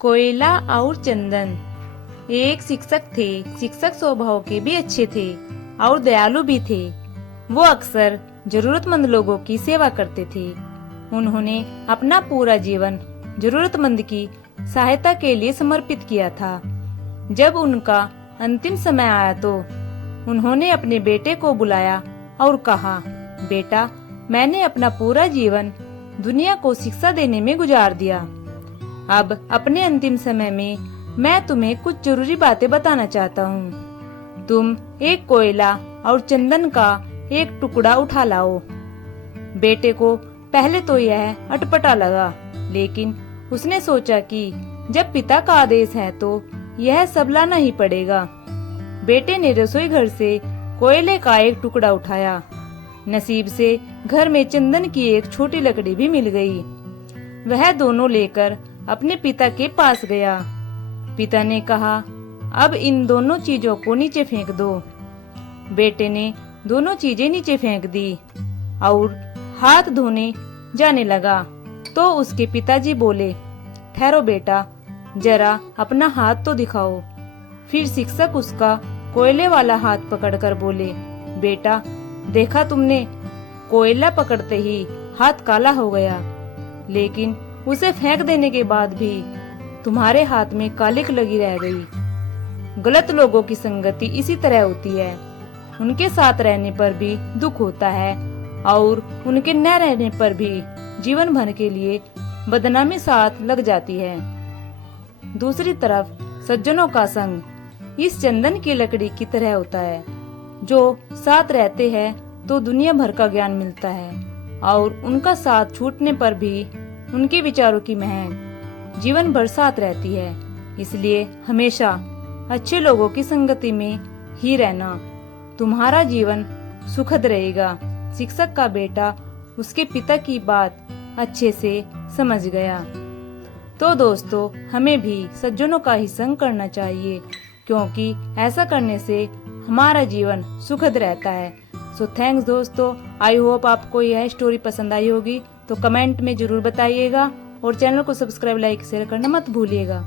कोयला और चंदन। एक शिक्षक थे। शिक्षक स्वभाव के भी अच्छे थे और दयालु भी थे। वो अक्सर जरूरतमंद लोगों की सेवा करते थे। उन्होंने अपना पूरा जीवन जरूरतमंद की सहायता के लिए समर्पित किया था। जब उनका अंतिम समय आया तो उन्होंने अपने बेटे को बुलाया और कहा, बेटा, मैंने अपना पूरा जीवन दुनिया को शिक्षा देने में गुजार दिया। अब अपने अंतिम समय में मैं तुम्हें कुछ जरूरी बातें बताना चाहता हूँ। तुम एक कोयला और चंदन का एक टुकड़ा उठा लाओ। बेटे को पहले तो यह अटपटा लगा, लेकिन उसने सोचा कि जब पिता का आदेश है तो यह सब लाना ही पड़ेगा। बेटे ने रसोई घर से कोयले का एक टुकड़ा उठाया। नसीब से घर में चंदन की एक छोटी लकड़ी भी मिल गई। वह दोनों लेकर अपने पिता के पास गया। पिता ने कहा, अब इन दोनों चीजों को नीचे फेंक दो। बेटे ने दोनों चीजें नीचे फेंक दी और हाथ धोने जाने लगा तो उसके पिताजी बोले, ठहरो बेटा, जरा अपना हाथ तो दिखाओ। फिर शिक्षक उसका कोयले वाला हाथ पकड़कर बोले, बेटा, देखा तुमने, कोयला पकड़ते ही हाथ काला हो गया, लेकिन उसे फेंक देने के बाद भी तुम्हारे हाथ में कालिक लगी रह गई। गलत लोगों की संगति इसी तरह होती है। उनके साथ रहने पर भी दुख होता है और उनके न रहने पर भी जीवन भर के लिए बदनामी साथ लग जाती है। दूसरी तरफ सज्जनों का संग इस चंदन की लकड़ी की तरह होता है, जो साथ रहते हैं तो दुनिया भर का ज्ञान मिलता है और उनका साथ छूटने पर भी उनके विचारों की महक जीवन भर साथ रहती है। इसलिए हमेशा अच्छे लोगों की संगति में ही रहना। तुम्हारा जीवन सुखद रहेगा। शिक्षक का बेटा उसके पिता की बात अच्छे से समझ गया। तो दोस्तों, हमें भी सज्जनों का ही संग करना चाहिए, क्योंकि ऐसा करने से हमारा जीवन सुखद रहता है। सो थैंक्स दोस्तों। आई होप आपको यह स्टोरी पसंद आई होगी, तो कमेंट में जरूर बताइएगा और चैनल को सब्सक्राइब, लाइक, शेयर करना मत भूलिएगा।